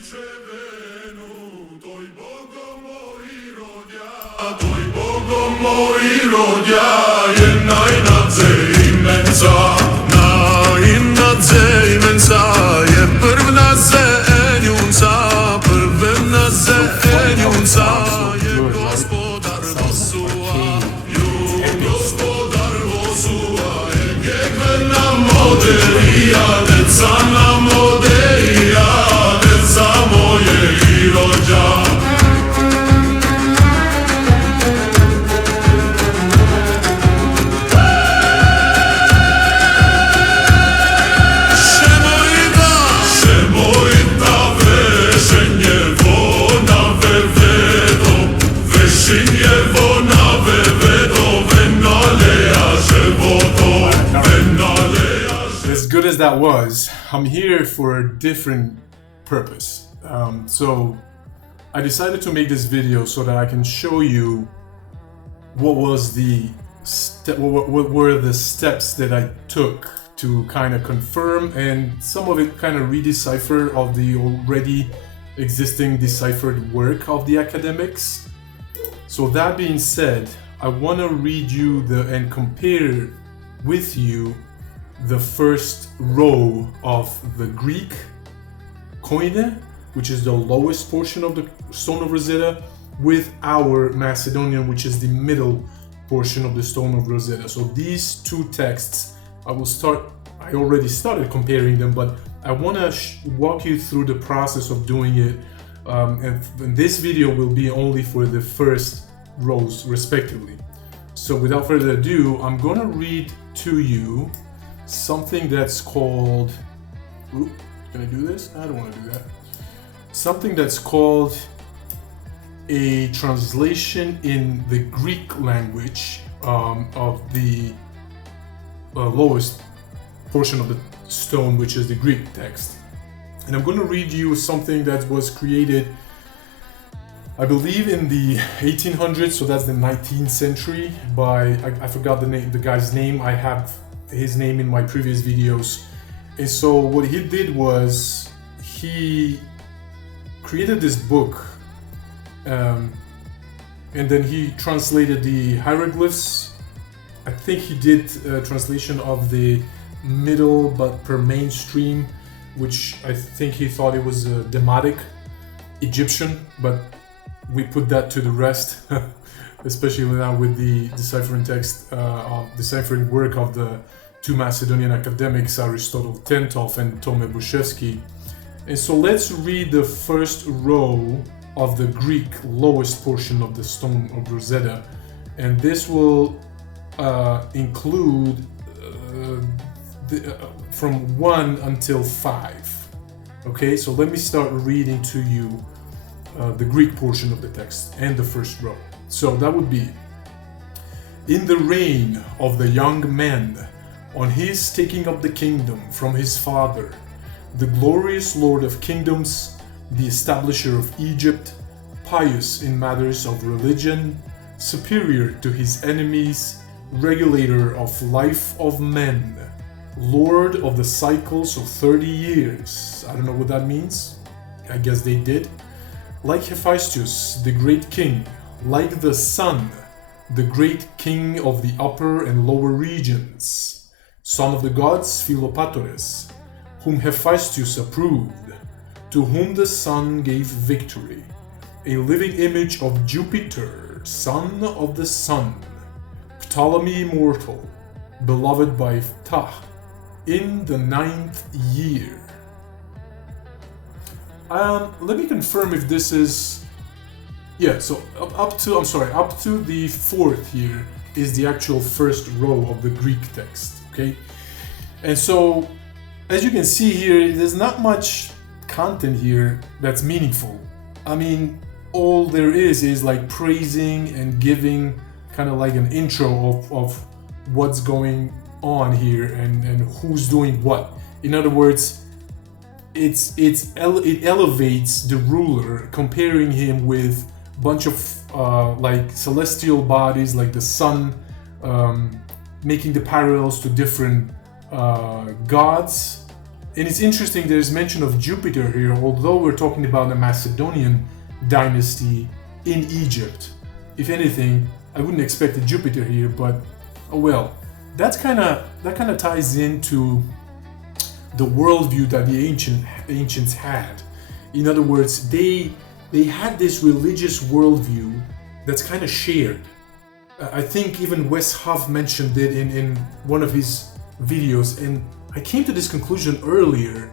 Tvoj Bogo moj rodja je najnadze imenca, najnadze imenca je prvnaze enjunca, prvnaze enjunca je gospodar Vosua, ju gospodar Vosua je gegvena modelija, deca na modelija, deca moje i rođa. As good as that was, I'm here for a different purpose. So I decided to make this video so that I can show you what were the steps that I took to kind of confirm, and some of it kind of redecipher of the already existing deciphered work of the academics. So that being said, I want to read you and compare with you the first row of the Greek koine, which is the lowest portion of the Stone of Rosetta, with our Macedonian, which is the middle portion of the Stone of Rosetta. So these two texts, I already started comparing them, but I want to walk you through the process of doing it. And this video will be only for the first rows respectively. So without further ado, I'm gonna read to you something that's called, can I do this? I don't want to do that. Something that's called a translation in the Greek language of the lowest portion of the stone, which is the Greek text. And I'm going to read you something that was created, I believe, in the 1800s, so that's the 19th century, by, I forgot the guy's name. I have his name in my previous videos. And so what he did was he created this book, and then he translated the hieroglyphs. I think he did a translation of the middle but per mainstream, which I think he thought it was a Demotic Egyptian, but we put that to the rest, especially now with the deciphering text, deciphering work of the two Macedonian academics, Aristotle Tentov and Tome Bushevsky. And so let's read the first row of the Greek lowest portion of the Stone of Rosetta, and this will include from 1 until 5. Okay, so let me start reading to you the Greek portion of the text and the first row. So that would be: in the reign of the young man, on his taking up the kingdom from his father, the glorious Lord of kingdoms, the establisher of Egypt, pious in matters of religion, superior to his enemies, regulator of life of men, Lord of the cycles of 30 years. I don't know what that means. I guess they did. Like Hephaestus, the great king, like the sun, the great king of the upper and lower regions, son of the gods Philopatores, whom Hephaestus approved, to whom the sun gave victory, a living image of Jupiter, son of the sun, Ptolemy immortal, beloved by Ptah, in the 9th year. Let me confirm if this is, so up to the 4th here is the actual first row of the Greek text, okay? And so, as you can see here, there's not much content here that's meaningful. I mean, all there is like praising and giving kind of like an intro of what's going on here and who's doing what. In other words, it elevates the ruler, comparing him with a bunch of like celestial bodies like the sun, making the parallels to different gods, And it's interesting, there's mention of Jupiter here, although we're talking about the Macedonian dynasty in Egypt. If anything, I wouldn't expect a Jupiter here, but oh well. That kind of ties into the worldview that the ancients had. In other words, they had this religious worldview that's kind of shared. I think even Wes Huff mentioned it in one of his videos, and I came to this conclusion earlier.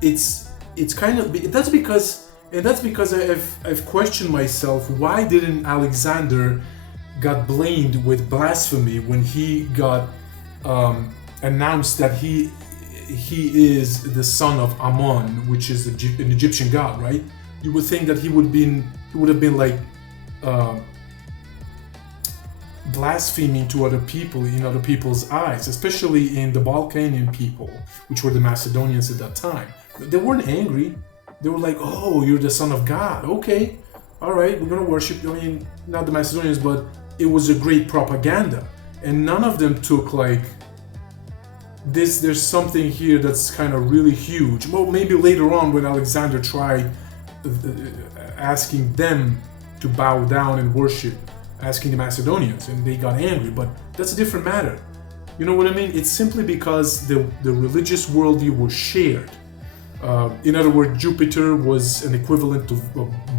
It's kind of that's because I've questioned myself, why didn't Alexander got blamed with blasphemy when he got announced that he is the son of Ammon, which is an Egyptian god, right? You would think that he would have been like blaspheming to other people in other people's eyes, especially in the Balkanian people, which were the Macedonians at that time. They weren't angry. They were like, "Oh, you're the son of God. Okay, all right, we're gonna worship you." I mean, not the Macedonians, but it was a great propaganda, and none of them took like this. There's something here that's kind of really huge. Well, maybe later on when Alexander tried asking them to bow down and worship, asking the Macedonians, and they got angry, but that's a different matter. You know what I mean? It's simply because the religious worldview was shared. In other words, Jupiter was an equivalent to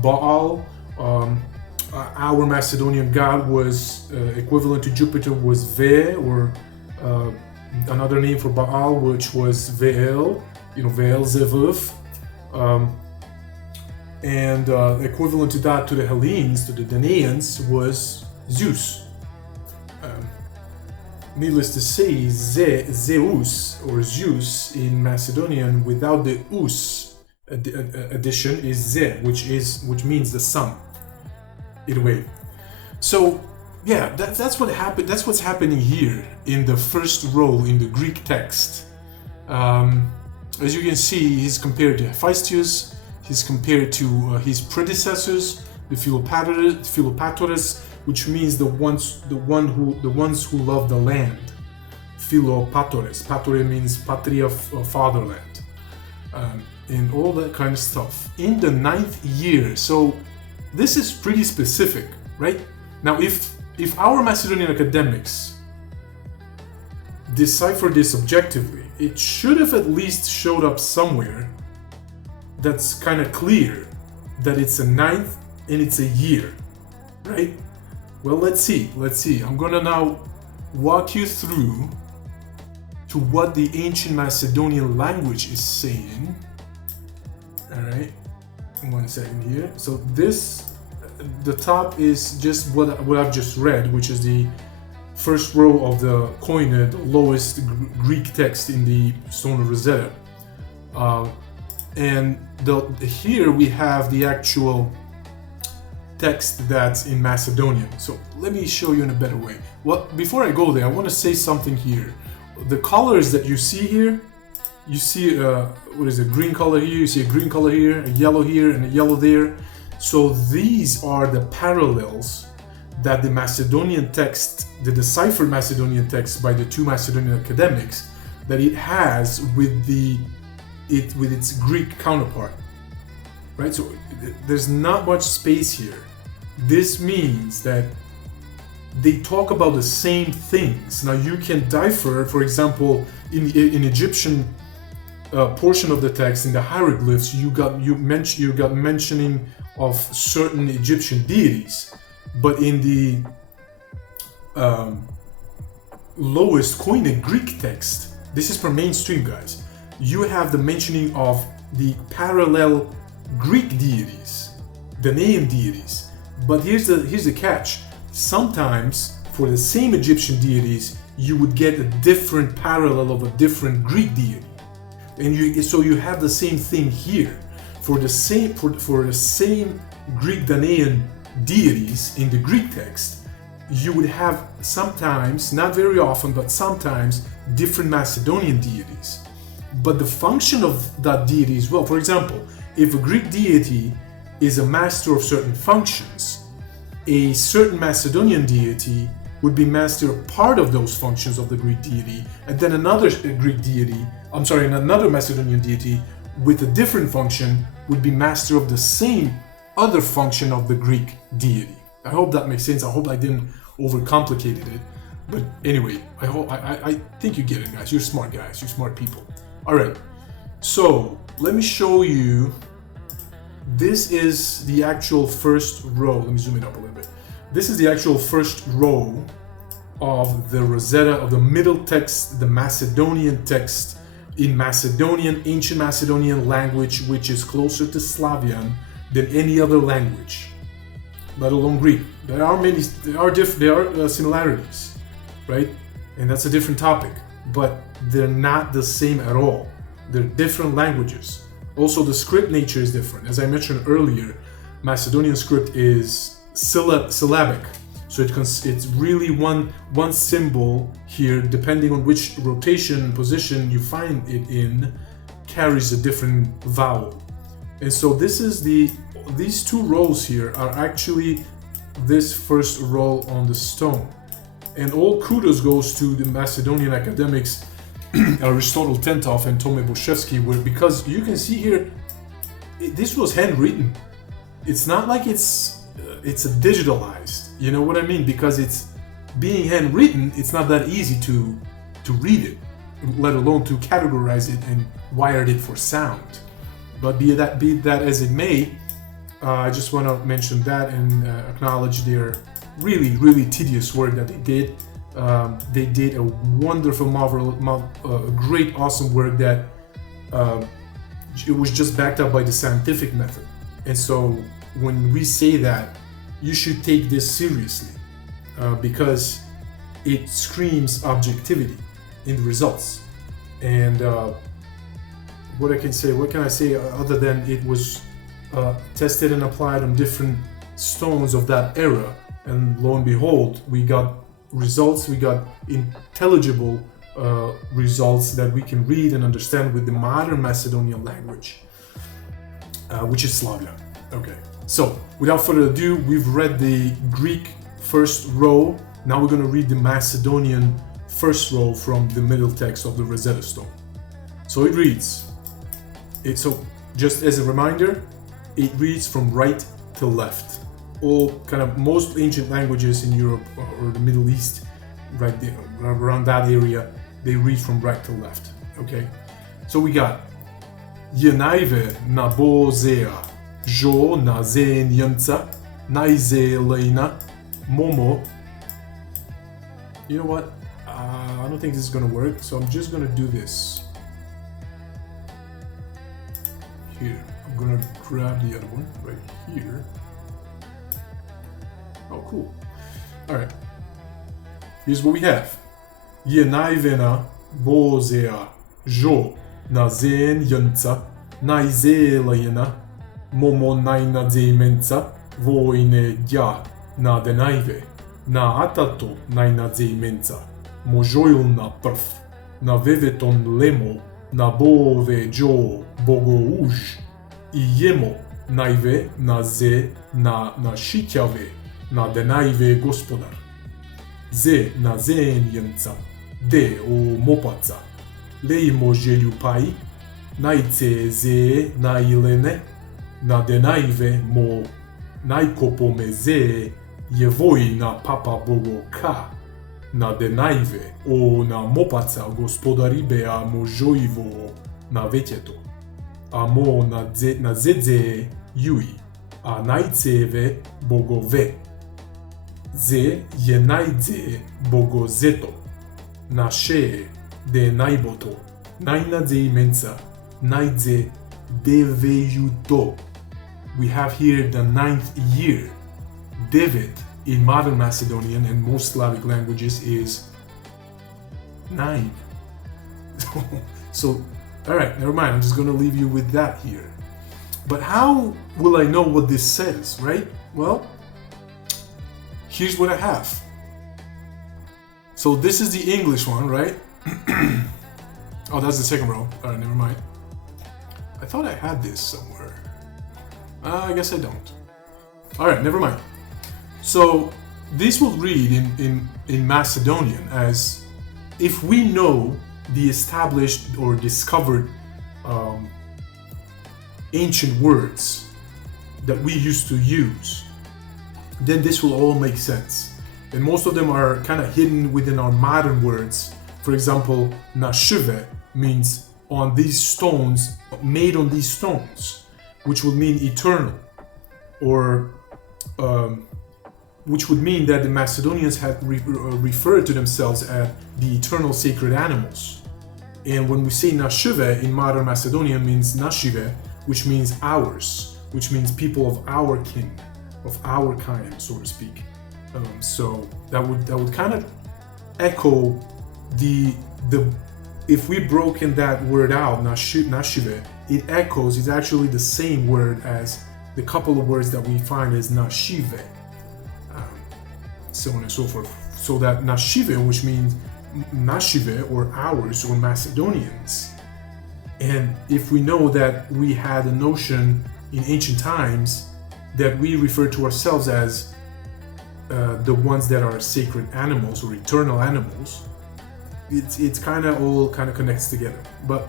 Baal. Our Macedonian god was equivalent to Jupiter was Ve, or another name for Baal, which was Ve'el, Ve'el Zevuv. And equivalent to that, to the Hellenes, to the Danaans, was Zeus. Needless to say, Zeus or Zeus in Macedonian without the us addition is Ze, which means the sun. In a way. So yeah, that's what happened. That's what's happening here in the first row in the Greek text. As you can see, he's compared to Hephaestus. He's compared to his predecessors, the Philopatores, which means the ones who love the land. Philopatores. Patore means patria, fatherland, and all that kind of stuff. In the 9th year, so this is pretty specific, right? Now, if our Macedonian academics decipher this objectively, it should have at least showed up somewhere that's kind of clear that it's a 9th and it's a year, right? Well, let's see. I'm gonna now walk you through to what the ancient Macedonian language is saying. All right, 1 second here. So the top is just what I've just read, which is the first row of the Koine, the lowest Greek text in the Stone of Rosetta. And here we have the actual text that's in Macedonian. So let me show you in a better way. Well, before I go there, I want to say something here. The colors that you see here, you see what is a green color here, you see a green color here, a yellow here, and a yellow there. So these are the parallels that the Macedonian text, the deciphered Macedonian text by the two Macedonian academics, that it has with its Greek counterpart, right? So there's not much space here. This means that they talk about the same things. Now you can differ, for example, in Egyptian portion of the text, in the hieroglyphs, you got mentioning of certain Egyptian deities, but in the lowest Koine Greek text, this is for mainstream guys, you have the mentioning of the parallel Greek deities, Danaan deities. But here's the catch. Sometimes for the same Egyptian deities, you would get a different parallel of a different Greek deity, and so you have the same thing here. For the same Greek Danaan deities in the Greek text, you would have sometimes, not very often, but sometimes different Macedonian deities. But the function of that deity as well. For example, if a Greek deity is a master of certain functions, a certain Macedonian deity would be master of part of those functions of the Greek deity, and then another another Macedonian deity with a different function would be master of the same other function of the Greek deity. I hope that makes sense. I hope I didn't overcomplicate it. But anyway, I think you get it, guys. You're smart guys. You're smart people. All right. So let me show you. This is the actual first row. Let me zoom it up a little bit. This is the actual first row of the Rosetta, of the middle text, the Macedonian text in Macedonian, ancient Macedonian language, which is closer to Slavian than any other language, let alone Greek. There are similarities, right? And that's a different topic, but they're not the same at all. They're different languages. Also, the script nature is different. As I mentioned earlier, Macedonian script is syllabic. So it's really one symbol here, depending on which rotation position you find it in, carries a different vowel. And so these two rows here are actually this first row on the stone. And all kudos goes to the Macedonian academics Aristotle Tentov and Tome Boshevsky, because you can see here, this was handwritten. It's not like it's digitalized, you know what I mean? Because it's being handwritten, it's not that easy to read it, let alone to categorize it and wire it for sound. But be that as it may, I just want to mention that and acknowledge their really tedious work that they did. They did a wonderful, great, awesome work that it was just backed up by the scientific method. And so when we say that, you should take this seriously because it screams objectivity in the results. And what can I say other than it was tested and applied on different stones of that era, and lo and behold, we got results, we got intelligible results that we can read and understand with the modern Macedonian language, which is Slavian. Okay, so without further ado, we've read the Greek first row. Now we're going to read the Macedonian first row from the middle text of the Rosetta Stone. So it reads, so just as a reminder, it reads from right to left. Most ancient languages in Europe or the Middle East, right there, around that area, they read from right to left. Okay, so we got Yenaive na bozea, jo na ze nyanza, naize leina, momo. You know what? I don't think this is gonna work, so I'm just gonna do this. Here, I'm gonna grab the other one right here. Oh, cool. All right. Here's what we have. Yenaivena bozea jo na zen yunca naize layena momo naina zemenca voine gya na denaive na atato naina zemenca mojoil na prf na veveton lemo na bove jo bogo uj i naive na ze na shitjave na denaive gospodar. Ze na zenjenca, de o mopaca, leimo željupai, najce ze na ilene, na denaive mo najkopome ze je voj na papa bogo ka, na denaive o na mopaca gospodari bea mo žojivo na veteto, a mo na zedze jui, a najceve bogove. Ze je najdze bogozeto, naše de najboto, najnadze imensa, najdze devejuto. We have here the 9th year. Devet in modern Macedonian and most Slavic languages is 9. So, alright, never mind, I'm just gonna leave you with that here. But how will I know what this says, right? Well, here's what I have. So this is the English one, right? Oh, that's the second row. Alright, never mind. I thought I had this somewhere. I guess I don't. Alright, never mind. So this will read in Macedonian as, if we know the established or discovered ancient words that we used to use, then this will all make sense. And most of them are kind of hidden within our modern words. For example, nashive means on these stones, made on these stones, which would mean eternal, or which would mean that the Macedonians had referred to themselves as the eternal sacred animals. And when we say nashive in modern Macedonian means nashive, which means ours, which means people of our kin, of our kind, so to speak. So that would kind of echo the if we broken that word out, nashive, it echoes, it's actually the same word as the couple of words that we find as nashive, so on and so forth. So that nashive, which means nashive or ours or Macedonians. And if we know that we had a notion in ancient times that we refer to ourselves as the ones that are sacred animals or eternal animals, it's kind of all kind of connects together. But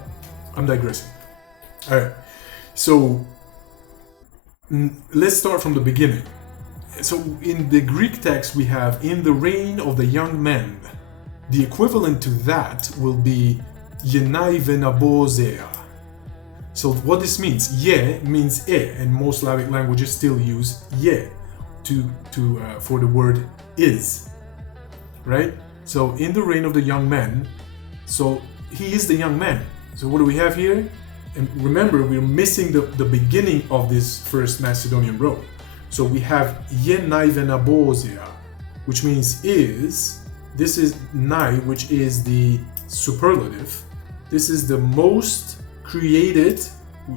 I'm digressing. All right, so let's start from the beginning. So in the Greek text we have in the reign of the young men. The equivalent to that will be yenai venabozea. So what this means, ye means e, and most Slavic languages still use ye for the word is, right? So in the reign of the young men, so he is the young man. So what do we have here? And remember, we're missing the beginning of this first Macedonian row. So we have yenai venabozea, which means is. This is nai, which is the superlative. This is the most created,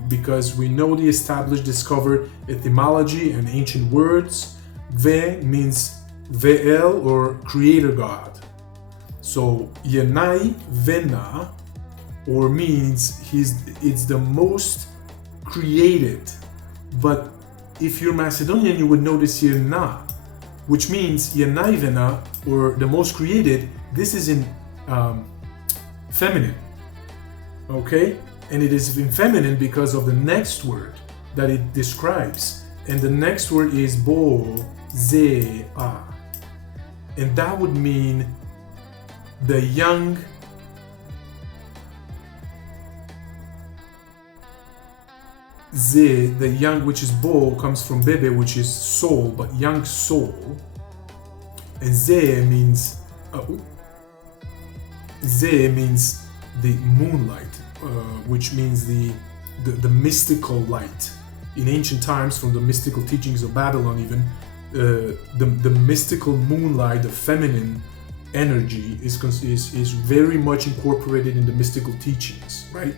because we know the established, discovered etymology and ancient words. Ve means ve'el, or creator God. So yenai vena, or means it's the most created. But if you're Macedonian, you would notice here na, which means yenai vena, or the most created. This is in feminine, okay? And it is in feminine because of the next word that it describes. And the next word is bo ze a. And that would mean the young ze, the young, which is bo, comes from bebe, which is soul, but young soul. And ze means ze means the moonlight, which means the mystical light. In ancient times, from the mystical teachings of Babylon even, the mystical moonlight, the feminine energy is very much incorporated in the mystical teachings, right?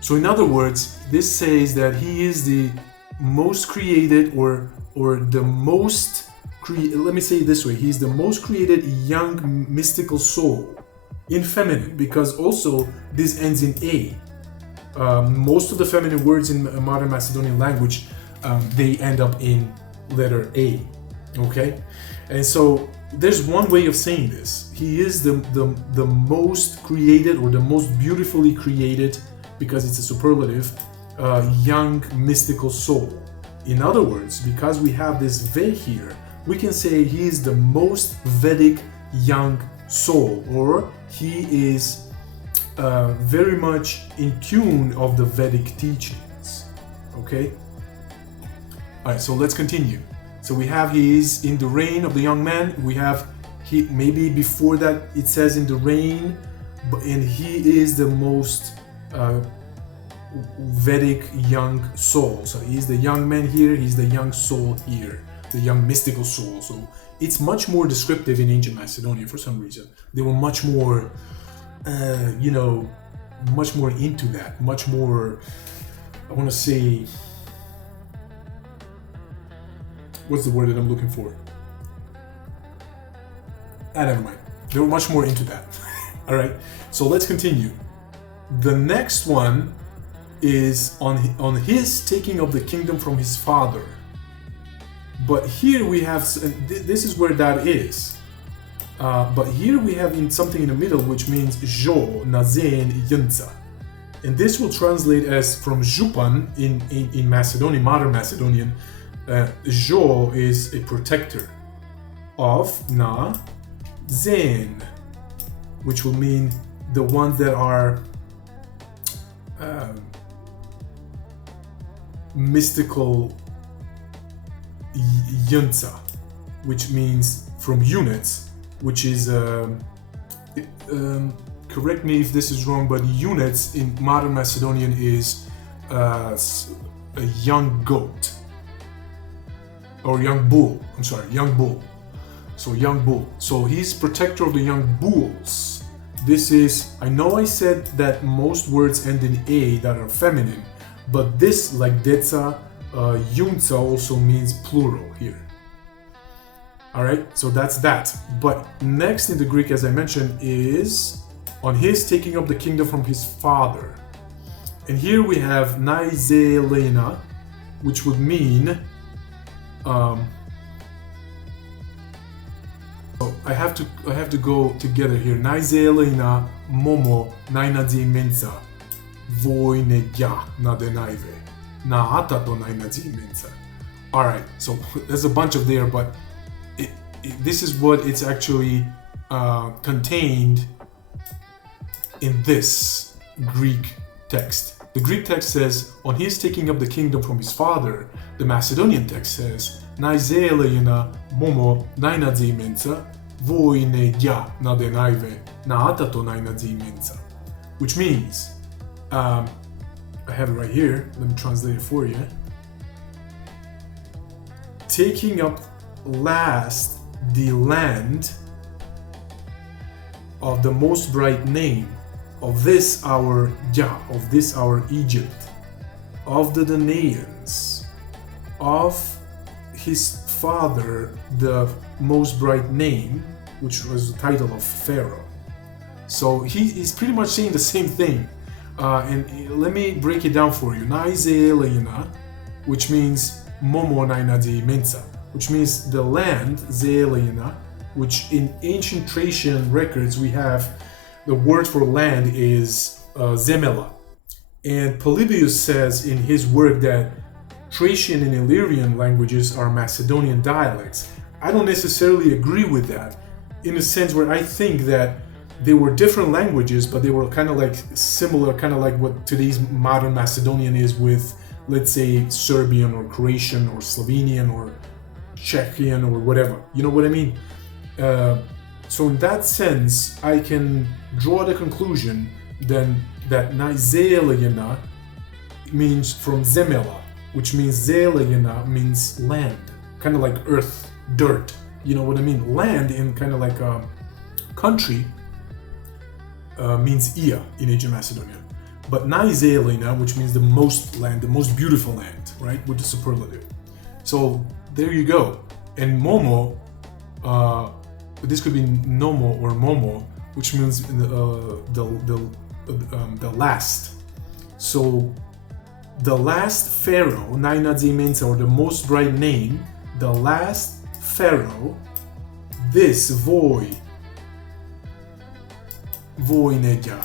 So in other words, this says that he is the most created, or the most let me say it this way, he's the most created young mystical soul in feminine, because also this ends in a. Most of the feminine words in modern Macedonian language, they end up in letter A, okay? And so there's one way of saying this. He is the most created, or the most beautifully created, because it's a superlative, young mystical soul. In other words, because we have this ve here, we can say he is the most Vedic young soul, or he is very much in tune of the Vedic teachings, okay? All right, so let's continue. So we have he is in the reign of the young man. We have he, maybe before that it says in the reign, and he is the most Vedic young soul. So he's the young man here, he's the young soul here, the young mystical soul. So it's much more descriptive in ancient Macedonia for some reason. They were much more, much more into that, much more, I want to say, what's the word that I'm looking for? Never mind. They were much more into that. All right, so let's continue. The next one is on his taking of the kingdom from his father. But here we have, this is where that is. But here we have something in the middle, which means jo, nazen, yunza. And this will translate as from Jupan in Macedonian, modern Macedonian. Jo is a protector of na zen, which will mean the ones that are mystical yunza, which means from units, which is correct me if this is wrong, but units in modern Macedonian is a young goat or young bull. I'm sorry, young bull. So young bull. So he's protector of the young bulls. This is, I know I said that most words end in a that are feminine, but this, like deca, yunza, also means plural here. All right, so that's that. But next in the Greek, as I mentioned, is on his taking up the kingdom from his father. And here we have naizelena, which would mean, so I have to go together here. Naizelena momo nainazi mensa voinegya na denaive na atato nainazi mensa. All right, so there's a bunch of there, but this is what it's actually contained in this Greek text. The Greek text says, on his taking up the kingdom from his father. The Macedonian text says, Naizelena momo nainazi mensa voine gya na denaive na atato nainazi mensa. Which means, I have it right here, let me translate it for you. Taking up last the land of the most bright name of this our Jah, of this our Egypt, of the Danaans, of his father, the most bright name, which was the title of Pharaoh. So he is pretty much saying the same thing. And let me break it down for you. Naizelena, which means Momo Nainadi Mensa, which means the land, Zelena, which in ancient Thracian records we have the word for land is Zemela. And Polybius says in his work that Thracian and Illyrian languages are Macedonian dialects. I don't necessarily agree with that, in a sense where I think that they were different languages, but they were kind of like similar, kind of like what today's modern Macedonian is with, let's say, Serbian or Croatian or Slovenian or Czechian or whatever. You know what I mean? So in that sense, I can draw the conclusion then that Naizelena means from Zemela, which means Zelena means land, kind of like earth, dirt. You know what I mean? Land in kind of like a country means Ia in ancient Macedonian. But Naizelena, which means the most land, the most beautiful land, right? With the superlative. So there you go. And Momo, this could be Nomo or Momo, which means the last. So the last pharaoh, Nainadze Mensa, or the most bright name, the last pharaoh, this Voi Neja.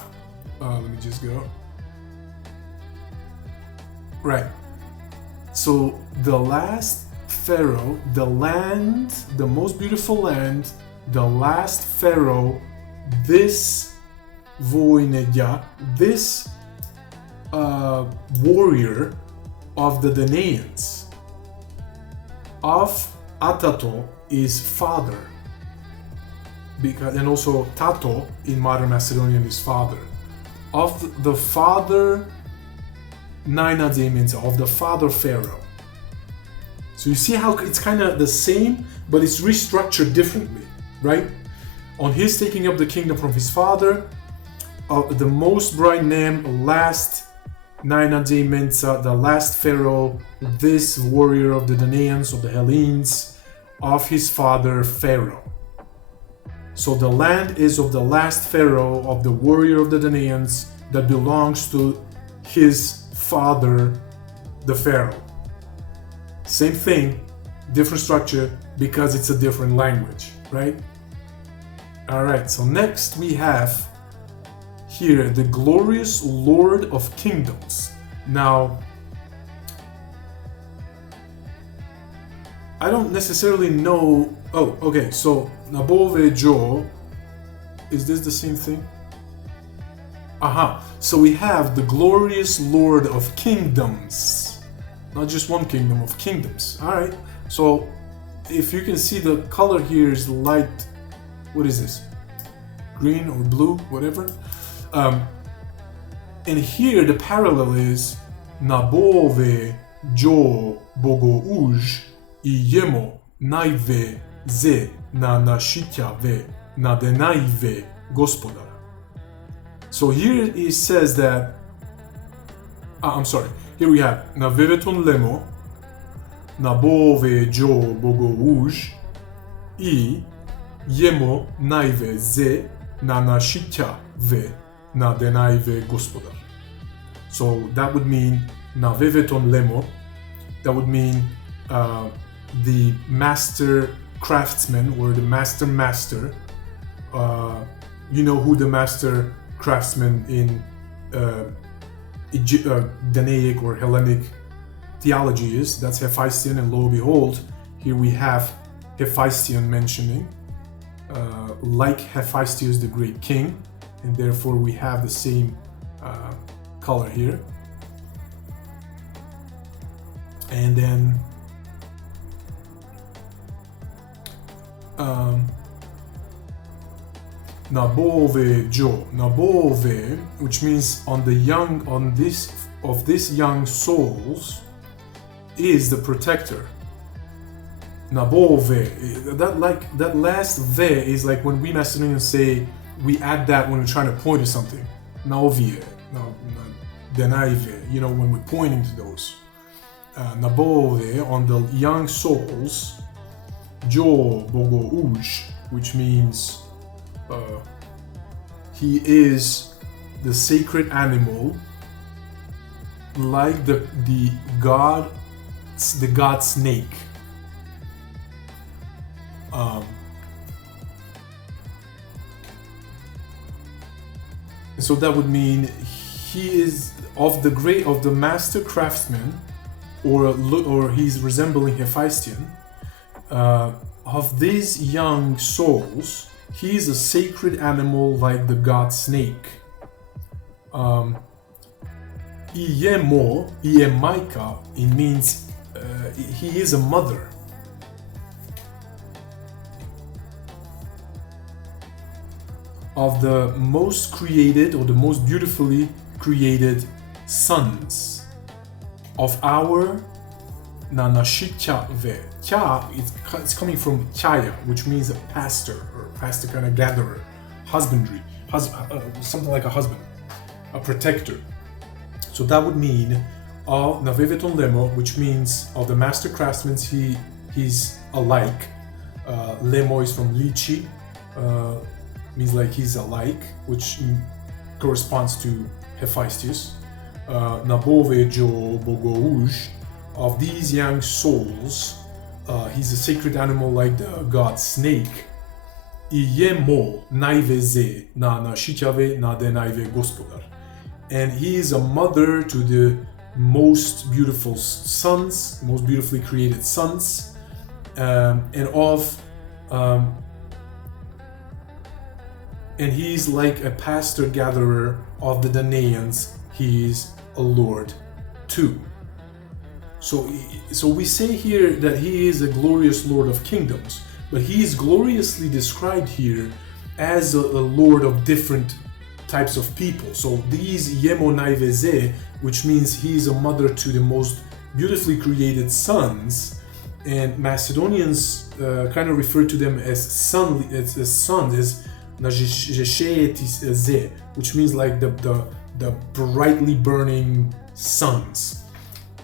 Let me just go. Right. So the last pharaoh, the land, the most beautiful land, the last pharaoh, this Voineja, this warrior of the Danaans, of Atato is father, because, and also Tato in modern Macedonian is father, of the father Nainadze Mensa, of the father pharaoh. So you see how it's kind of the same, but it's restructured differently, right? On his taking up the kingdom from his father, the most bright name, last Nainadze Mensa, the last pharaoh, this warrior of the Danaans, of the Hellenes, of his father pharaoh. So the land is of the last pharaoh, of the warrior of the Danaans, that belongs to his father, the pharaoh. Same thing, different structure because it's a different language, right? All right, so next we have here the glorious Lord of Kingdoms. Now, I don't necessarily know. Oh, okay, so Nabove Jo, is this the same thing? Aha, so we have the glorious Lord of Kingdoms. Not just one kingdom, of kingdoms. All right, so if you can see, the color here is light, what is this? Green or blue, whatever. And here the parallel is Nabove Jo Bogo Uj I Yemo Naive Ze Na Nashitjave Na Denaive Gospodara. So here it says that, I'm sorry, here we have Naveveton Lemo Nabove Jo Bogo Uj I Yemo Naive Ze Na Nashitjave Na Denaive Gospodar. So that would mean Naveveton Lemo, that would mean the master craftsman or the master. You know who the master craftsman in Danaic or Hellenic theology is. That's Hephaestion, and lo and behold, here we have Hephaestion mentioning, like Hephaestus the great king, and therefore we have the same color here. And then Nabove Jo, Nabove, which means on the young, on this of this young souls, is the protector. Nabove, that last ve is like when we Macedonians say, we add that when we're trying to point to something. Naovie, denaive, you know, when we're pointing to those. Nabove, on the young souls. Jo Bogo Uj, which means he is the sacred animal, like the god snake. So that would mean he is of the master craftsman, or he's resembling Hephaestion. Of these young souls, he is a sacred animal like the god snake. Iemo, Iemaika, it means he is a mother. Of the most created, or the most beautifully created sons of our Nanashitjave. Kya, it's coming from Chaya, which means a pastor, or pastor kind of gatherer, husbandry, something like a husband, a protector. So that would mean Naveveton Lemo, which means of the master craftsmen, he's alike. Lemo is from Lichi, means like he's alike, which corresponds to Hephaestus. Nabove Jo Bogo Uj, of these young souls, he's a sacred animal like the god snake. Iemo naiveze na nashitjave na denaive gospodar. And he is a mother to the most beautiful sons, most beautifully created sons, and he's like a pastor gatherer of the Danaans. He's a lord too. So we say here that he is a glorious Lord of kingdoms, but he is gloriously described here as a lord of different types of people. So these Yemonaiveze, which means he is a mother to the most beautifully created sons, and Macedonians kind of refer to them as sons, which means like the brightly burning suns.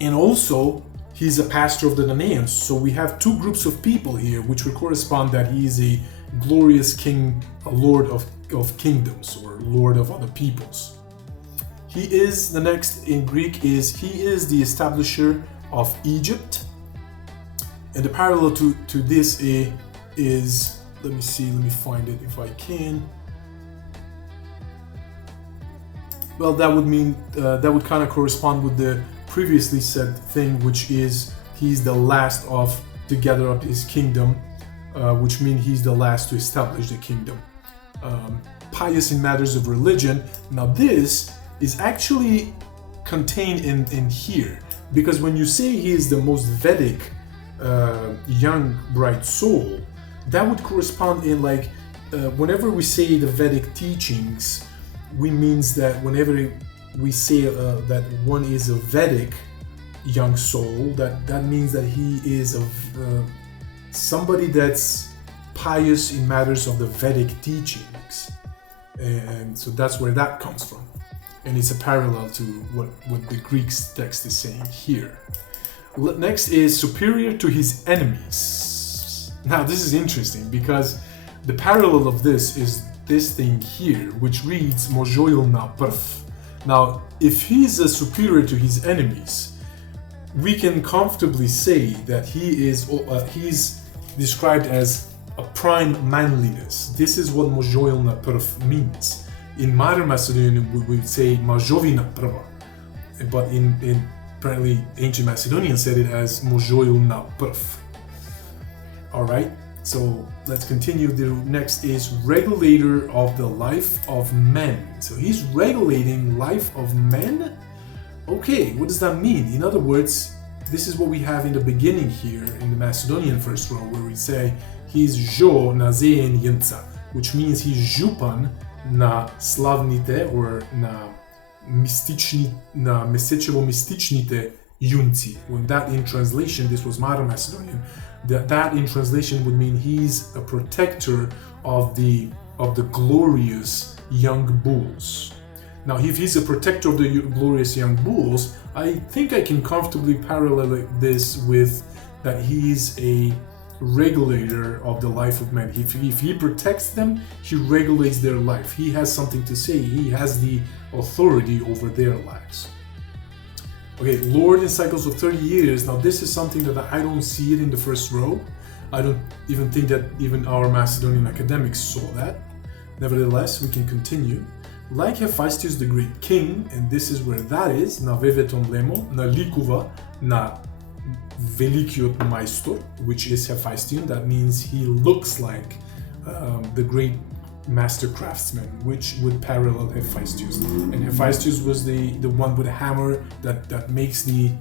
And also, he's a pastor of the Danaans. So we have two groups of people here, which would correspond that he is a glorious king, a lord of kingdoms, or lord of other peoples. He is, the next in Greek is, he is the establisher of Egypt. And the parallel to this is, let me find it if I can. Well, that would mean, that would kind of correspond with the previously said thing, which is he's the last to gather up his kingdom, which means he's the last to establish the kingdom. Pious in matters of religion. Now this is actually contained in here, because when you say he is the most Vedic young bright soul, that would correspond in like whenever we say the Vedic teachings, we means that whenever we say that one is a Vedic young soul, that means that he is somebody that's pious in matters of the Vedic teachings, and so that's where that comes from, and it's a parallel to what the Greek text is saying here. Next is superior to his enemies. Now this is interesting because the parallel of this is this thing here, which reads Mojoil na prv. Now, if he's a superior to his enemies, we can comfortably say that he's described as a prime manliness. This is what Mojoil na prv means. In modern Macedonian, we would say Majovi na prva, but in apparently ancient Macedonian said it as Mojoil na prv. All right. So let's continue. The next is regulator of the life of men. So he's regulating life of men? Okay, what does that mean? In other words, this is what we have in the beginning here in the Macedonian first row, where we say he's jo na zeen yinca, which means he's župan na slavnite or na mesečevo-mističnite junci. When that in translation, this was modern Macedonian, that in translation would mean he's a protector of the glorious young bulls. Now, if he's a protector of the glorious young bulls, I think I can comfortably parallel this with that he's a regulator of the life of men. If he protects them, he regulates their life. He has something to say. He has the authority over their lives. Okay, Lord in cycles of 30 years. Now this is something that I don't see it in the first row. I don't even think that even our Macedonian academics saw that. Nevertheless, we can continue. Like Hephaestus the great king, and this is where that is, na veveton lemo, na likuva, na velikiot maistor, which is Hephaestion. That means he looks like the great master craftsman, which would parallel Hephaestus. And Hephaestus was the one with a hammer that makes the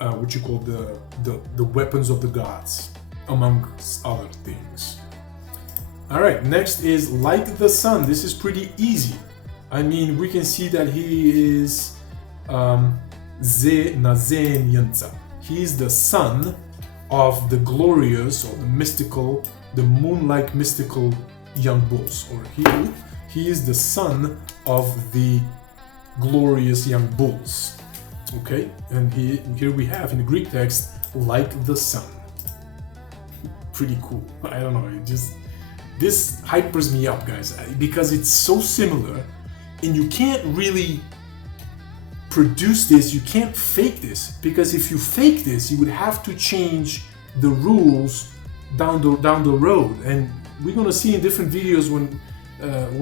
what you call the weapons of the gods, amongst other things. All right, next is like the sun. This is pretty easy. I mean, we can see that he is ze nazen yinca. He's the son of the glorious or the mystical, the moon-like mystical young bulls, or he is the son of the glorious young bulls. Okay, and here we have in the Greek text like the sun. Pretty cool. I don't know, this hypers me up, guys, because it's so similar, and you can't really produce this, you can't fake this, because if you fake this, you would have to change the rules down the road, and we're gonna see in different videos when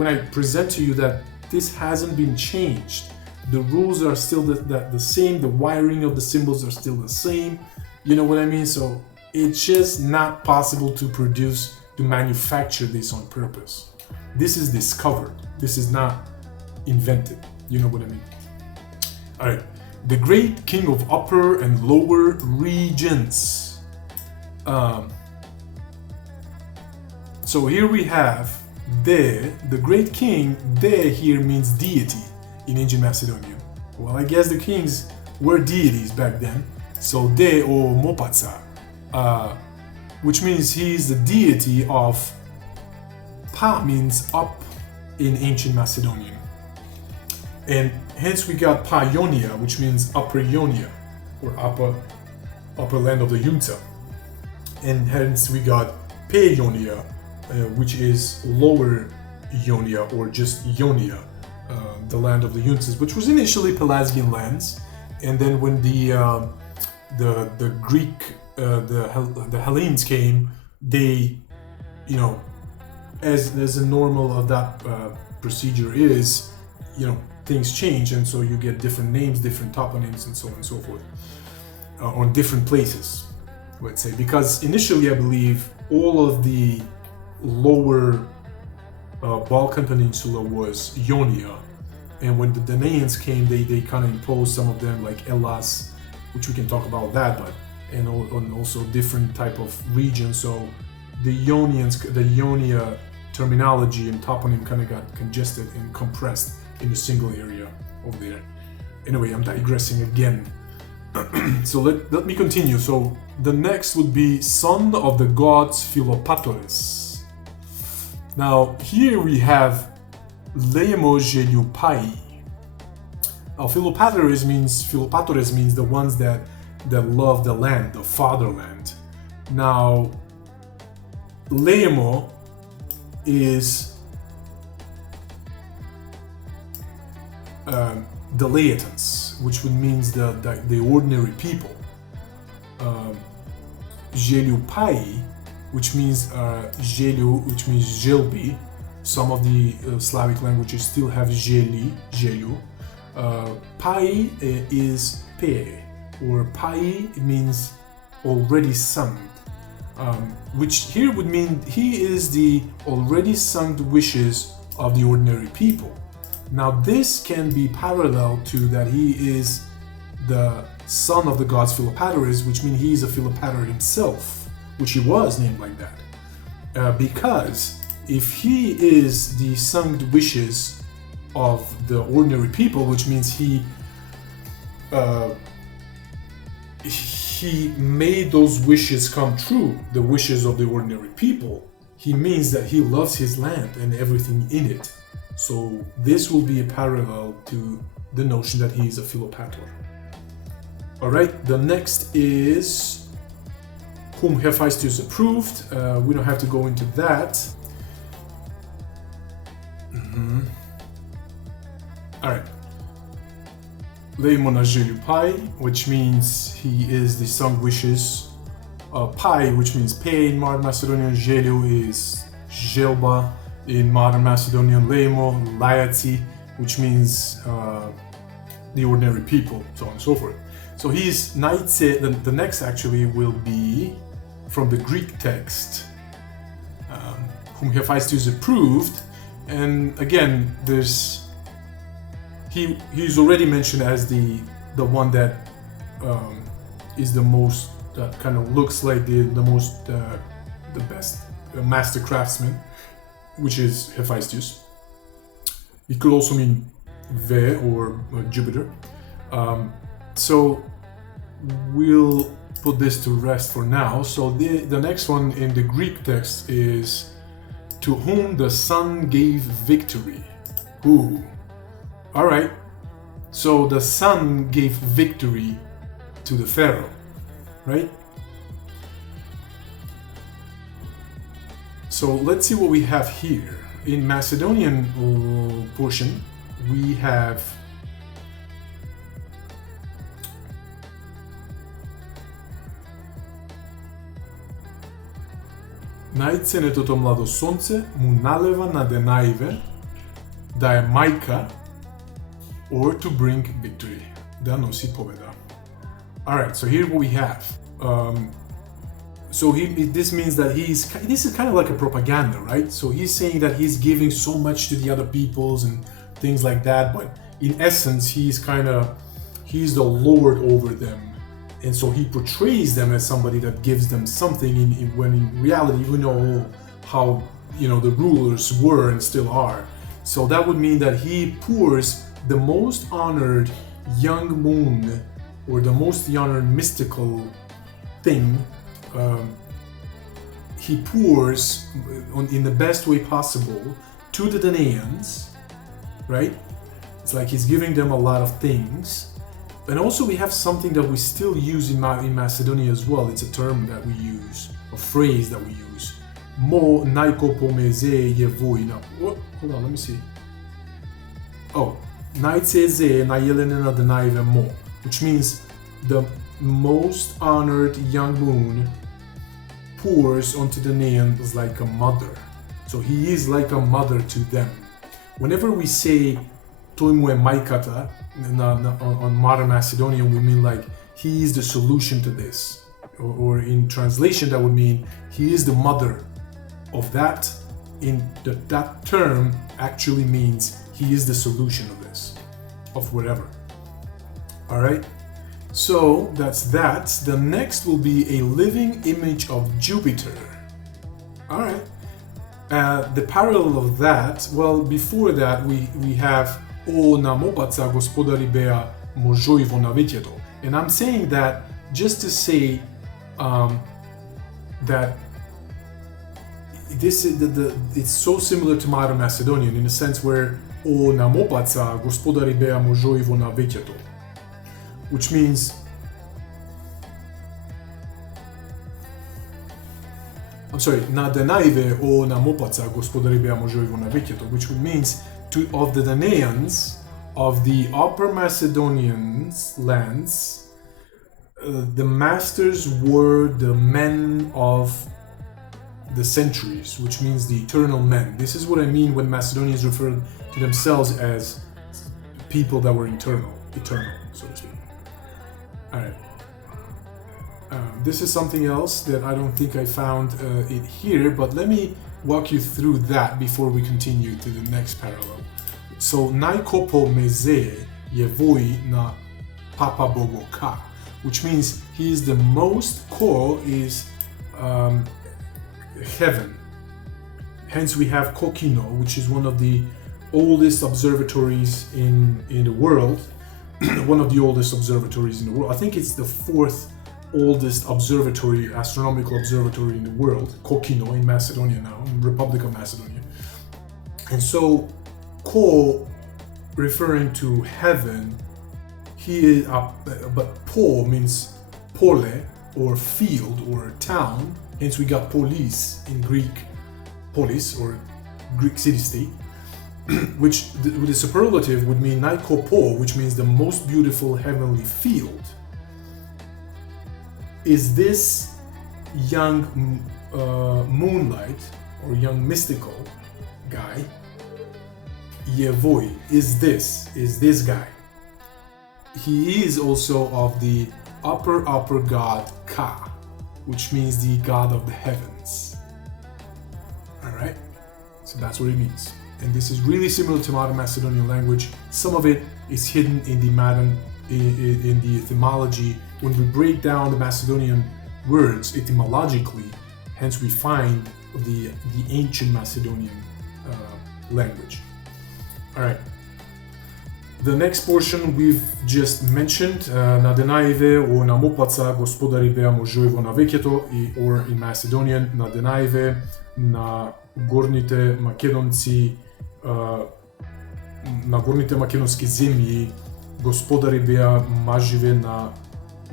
I present to you that this hasn't been changed. The rules are still the same, the wiring of the symbols are still the same, you know what I mean? So it's just not possible to manufacture this on purpose. This is discovered, this is not invented, you know what I mean? All right, the great king of upper and lower regions. So here we have the great king. De here means deity in ancient Macedonian. Well, I guess the kings were deities back then. So de or mopatsa, which means he is the deity of, pa means up in ancient Macedonian. And hence we got Pa Ionia, which means upper Ionia, or upper land of the Junta. And hence we got Pe Ionia, which is lower Ionia, or just Ionia, the land of the Juntas, which was initially Pelasgian lands. And then when the Greek the Hellenes came, they, you know, as a normal of that procedure is, you know, things change, and so you get different names, different toponyms, and so on and so forth, on different places, let's say. Because initially, I believe all of the lower Balkan Peninsula was Ionia, and when the Danaans came, they kind of imposed some of them, like Hellas, which we can talk about that, but and also different type of regions. So the Ionia terminology and toponym kind of got congested and compressed in a single area over there. Anyway, I'm digressing again. So let me continue. So the next would be son of the gods Philopatores. Now here we have Leimogeliupai. Now Philopatores means the ones that love the land, the fatherland. Now Leimo is the Laetans, which would means the ordinary people. Geliupai, which means which means Gelbi. Some of the Slavic languages still have Geliu. Pai is Pe, or Pai means already sung, which here would mean he is the already sung wishes of the ordinary people. Now this can be parallel to that he is the son of the gods Philopatores, which means he is a Philopator himself, which he was named like that. Because if he is the sung wishes of the ordinary people, which means he made those wishes come true, the wishes of the ordinary people, he means that he loves his land and everything in it. So this will be a parallel to the notion that he is a Philopator. Alright, the next is whom Hephaestus approved. We don't have to go into that. Alright. Leimogeliupai, which means he is the sung wishes. Pai, which means Pe in modern Macedonian. Geliu is Gelba in modern Macedonian. Leimo, laity, which means the ordinary people, so on and so forth. So he's Naitse. The next actually will be from the Greek text, whom Hephaestus approved. And again, he's already mentioned as the one that is the most kind of looks like the most the best master craftsman, which is Hephaestus. It could also mean Ve or Jupiter. So we'll put this to rest for now. So the next one in the Greek text is to whom the sun gave victory. Ooh. All right. So the sun gave victory to the Pharaoh, right? So let's see what we have here. In Macedonian portion, we have Najcenето to mlado sonce mu naleva na Denaive, da je majka, or to bring victory, da nosi pobeda. Alright, so here what we have. So this means that this is kind of like a propaganda, right? So he's saying that he's giving so much to the other peoples and things like that, but in essence, he's the lord over them. And so he portrays them as somebody that gives them something when in reality we know how the rulers were and still are. So that would mean that he pours the most honored young moon, or the most honored mystical thing, he pours in the best way possible to the Danaans, right? It's like he's giving them a lot of things. And also we have something that we still use in Macedonia as well. It's a term that we use, a phrase that we use. Mo naikopomeze yevoina. Hold on, let me see. Oh, naitseze na yelenena denaive mo, which means the most honored young moon pours onto the Neans like a mother. So he is like a mother to them. Whenever we say Toimue Maikata on modern Macedonian, we mean like he is the solution to this. Or in translation, that would mean he is the mother of that. That term actually means he is the solution of this, of whatever. All right. So that's that. The next will be a living image of Jupiter. All right. The parallel of that, well, before that we have O namopaca gospodari bea možoivo navetjeto. And I'm saying that just to say that this it's so similar to modern Macedonian in a sense where O namopaca gospodari bea možoivo navetjeto, which means na denaive o namopaca gospodari bea možoivo navetjeto, which means of the Danaans, of the Upper Macedonians lands, the masters were the men of the centuries, which means the eternal men. This is what I mean when Macedonians refer to themselves as people that were eternal, so to speak. All right. This is something else that I don't think I found it here, but let me walk you through that before we continue to the next parallel. So, Naikopo meze yevoi na papa bogo ka, which means he is the most, ko is heaven. Hence we have Kokino, which is one of the oldest observatories in the world. One of the oldest observatories in the world. I think it's the fourth oldest observatory, astronomical observatory in the world, Kokino in Macedonia now, in Republic of Macedonia. And so, Ko, referring to heaven, he is, but Po means pole, or field, or town. Hence we got polis in Greek, polis, or Greek city-state, which with the superlative would mean Naikopo, which means the most beautiful heavenly field. Is this young moonlight or young mystical guy, Yevoi, is this guy. He is also of the upper god Ka, which means the god of the heavens. Alright? So that's what it means. And this is really similar to modern Macedonian language. Some of it is hidden in the etymology. When we break down the Macedonian words etymologically, hence we find the ancient Macedonian language. All right. The next portion we've just mentioned, na denaive o namopaca gospodari bea možoivo navetjeto, or in Macedonian, na denaive na gornite makedonci, na gornite makedonske zemlji gospodari bea mažive na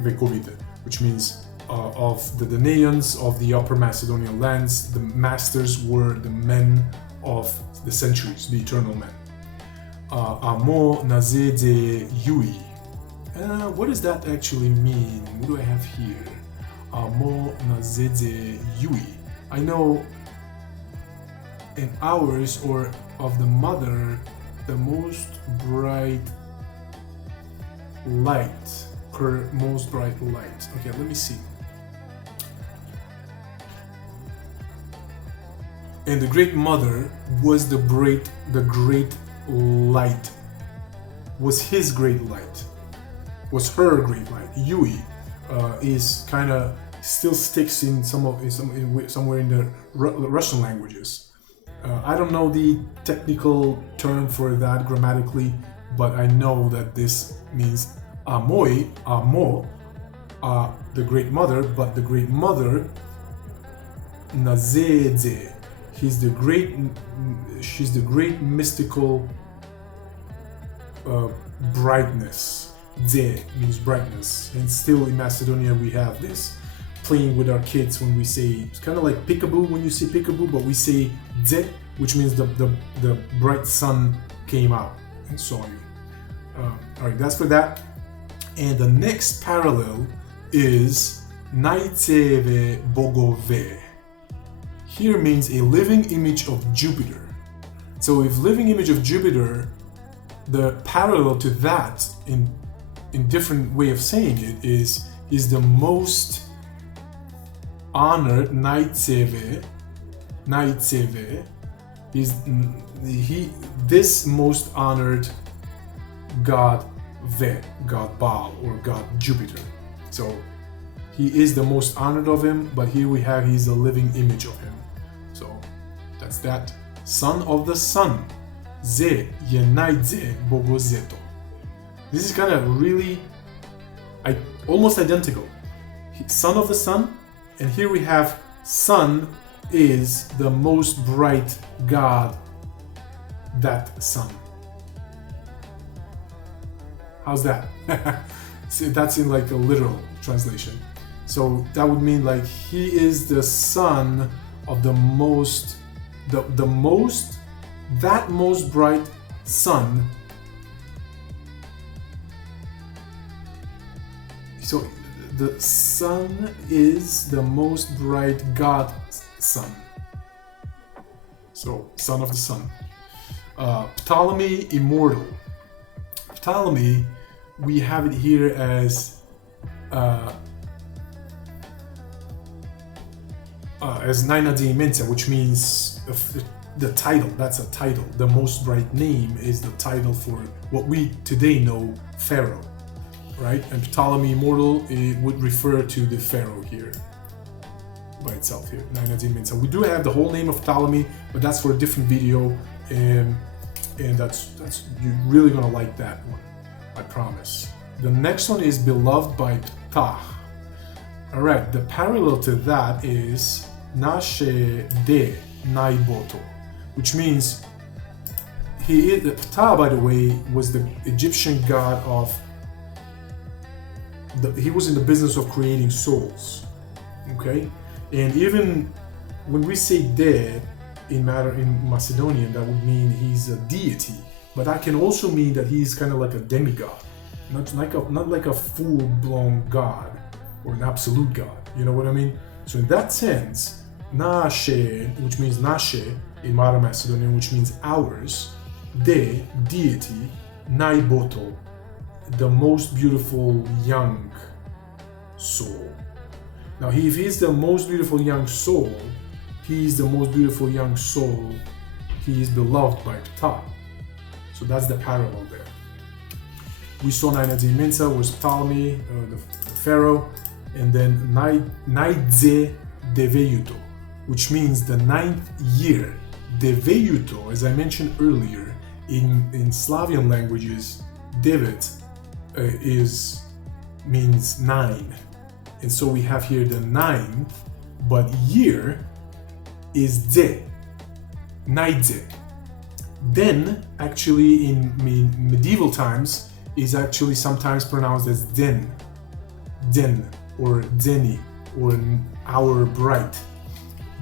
vekovite, which means of the Danaans of the Upper Macedonian lands, the masters were the men of the centuries, the eternal men. Amo nazede yui. What does that actually mean? What do I have here? Amo nazede yui. I know in ours, or of the mother, the most bright light. Her most bright light. Okay, let me see. And the great mother was the great light. Was his great light. Was her great light. Yui is kind of still sticks in somewhere in the Russian languages. I don't know the technical term for that grammatically, but I know that this means Amoi, Amo, the great mother, but the great mother, Nazeze, she's the great mystical brightness. Ze means brightness, and still in Macedonia we have this playing with our kids when we say, it's kind of like peekaboo when you say peekaboo, but we say Ze, which means the bright sun came out and saw you. Alright, that's for that. And the next parallel is Naitseve Bogove. Here means a living image of Jupiter. So if living image of Jupiter, the parallel to that in different way of saying it is the most honored Naitseve is this most honored god God Baal or God Jupiter. So he is the most honored of him, but here we have he's a living image of him. So that's that. Son of the sun. Ze Yenaidze Bogozeto. This is kind of really almost identical. Son of the sun, and here we have sun is the most bright god, that sun. How's that? So that's in like a literal translation. So that would mean like he is the son of the most bright sun. So the sun is the most bright god sun. So son of the sun. Ptolemy immortal. Ptolemy, we have it here as Nainadi Mensa, which means the title. That's a title. The most bright name is the title for what we today know Pharaoh, right? And Ptolemy immortal, it would refer to the Pharaoh here by itself here. Nainadi Mensa. We do have the whole name of Ptolemy, but that's for a different video, and that's you're really gonna like that one, I promise. The next one is beloved by Ptah. All right, the parallel to that is Nashe de Naiboto, which means Ptah, by the way, was the Egyptian god of he was in the business of creating souls. Okay, and even when we say de in Macedonian, that would mean he's a deity, but that can also mean that he's kind of like a demigod, not like a full-blown god or an absolute god. You know what I mean? So in that sense, Nashe, which means Nashe in modern Macedonian, which means ours, de, deity, Naiboto, the most beautiful young soul. Now, if he's the most beautiful young soul, he is beloved by Ptah. So that's the parallel there. We saw Nainadi Mensa was Ptolemy, the pharaoh, and then Naidze Deveyuto, which means the 9th year. Deveyuto, as I mentioned earlier, in Slavian languages, Devet means 9. And so we have here the 9th, but year is Ze, Naidze. Then, actually, in medieval times, is actually sometimes pronounced as Den, or Deni, or our bright.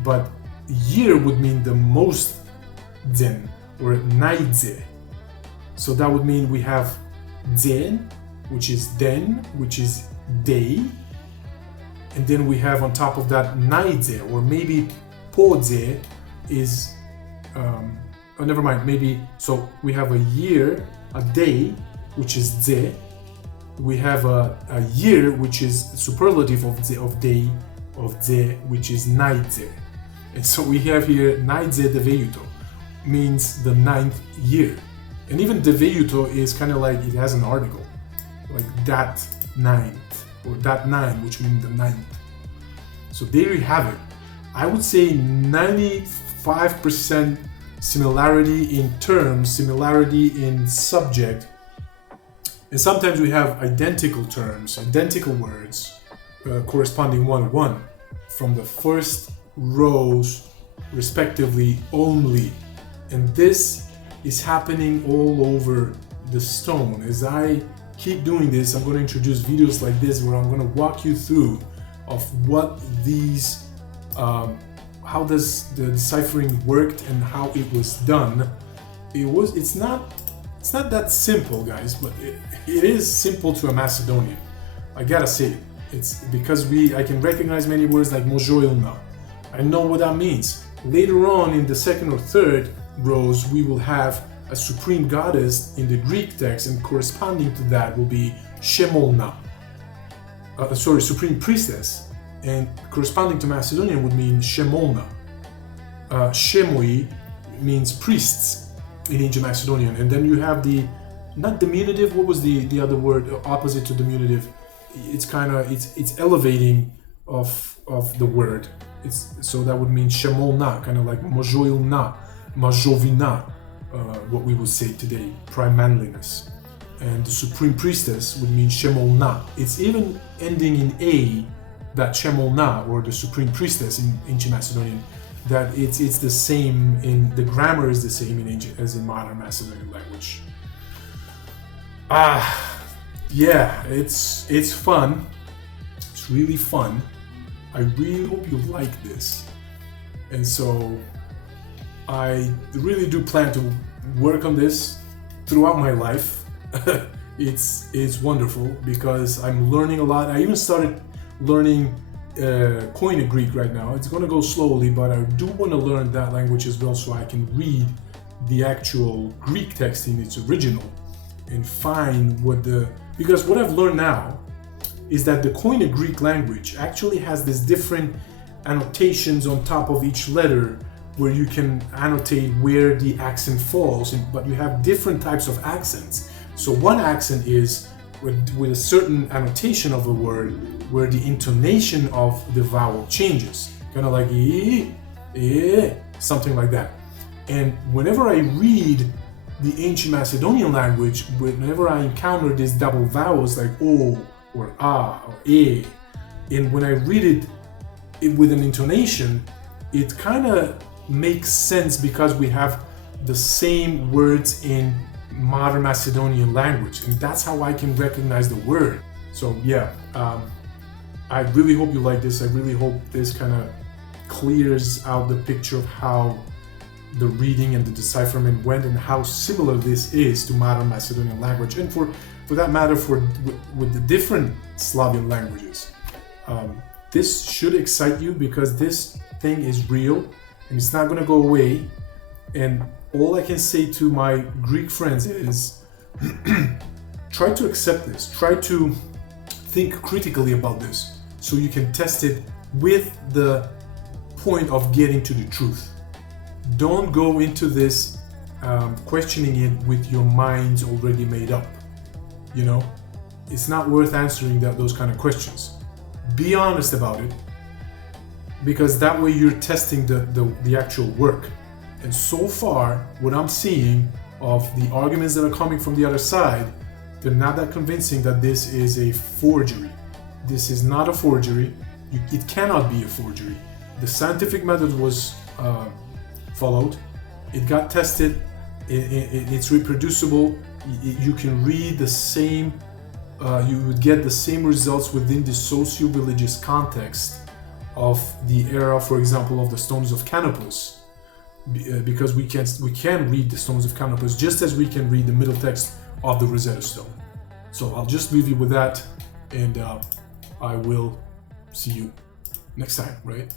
But year would mean the most Den, or Naidze. So that would mean we have Den, which is Den, which is day, and then we have on top of that Naidze, or maybe Podze is, oh never mind, maybe, so we have a year, a day, which is Ze, we have a year, which is superlative of day, of Ze, which is Naidze. And so we have here Naidze Deveyuto, means the 9th year. And even Deveyuto is kind of like, it has an article, like that 9th, or that 9, which means the 9th. So there you have it. I would say 95% similarity in terms, similarity in subject, and sometimes we have identical terms, identical words, corresponding one-to-one from the first rows, respectively, only. And this is happening all over the stone. As I keep doing this, I'm going to introduce videos like this where I'm going to walk you through of what these, how does the deciphering worked and how it was done. It's not that simple, guys, but it is simple to a Macedonian. I gotta say it. It's because I can recognize many words like mojoilna. I know what that means. Later on in the second or third rows, we will have a supreme goddess in the Greek text, and corresponding to that will be Shemolna. Supreme priestess, and corresponding to Macedonian would mean Shemolna. Shemoi means priests in ancient Macedonian, and then you have not diminutive. What was the other word opposite to diminutive? It's elevating of the word. So that would mean Shemolna, kind of like Mojoilna, Majovina, what we would say today, prime manliness. And the supreme priestess would mean Shemolna. It's even ending in A, that Shemolna, or the supreme priestess in ancient Macedonian, that it's the same in the grammar is the same in ancient as in modern Macedonian language. Yeah, it's fun. It's really fun. I really hope you like this. And so I really do plan to work on this throughout my life. It's wonderful because I'm learning a lot. I even started learning Koine Greek right now. It's going to go slowly, but I do want to learn that language as well so I can read the actual Greek text in its original and find because what I've learned now is that the Koine Greek language actually has these different annotations on top of each letter where you can annotate where the accent falls, but you have different types of accents. So one accent is with a certain annotation of a word where the intonation of the vowel changes, kind of like something like that. And whenever I read the ancient Macedonian language, whenever I encounter these double vowels like O or A or E, and when I read it with an intonation, it kind of makes sense because we have the same words in modern Macedonian language, and that's how I can recognize the word. So yeah, I really hope you like this. I really hope this kind of clears out the picture of how the reading and the decipherment went and how similar this is to modern Macedonian language, and for that matter with the different Slavian languages. This should excite you because this thing is real and it's not going to go away. And all I can say to my Greek friends is try to accept this, try to think critically about this so you can test it with the point of getting to the truth. Don't go into this questioning it with your minds already made up. You know, it's not worth answering those kind of questions. Be honest about it, because that way you're testing the actual work. And so far, what I'm seeing of the arguments that are coming from the other side, they're not that convincing that this is a forgery. This is not a forgery. It cannot be a forgery. The scientific method was followed. It got tested. It's reproducible. You can read the same. You would get the same results within the socio-religious context of the era, for example, of the stones of Canopus, because we can read the stones of Canopus just as we can read the middle text of the Rosetta Stone. So I'll just leave you with that, and I will see you next time, right?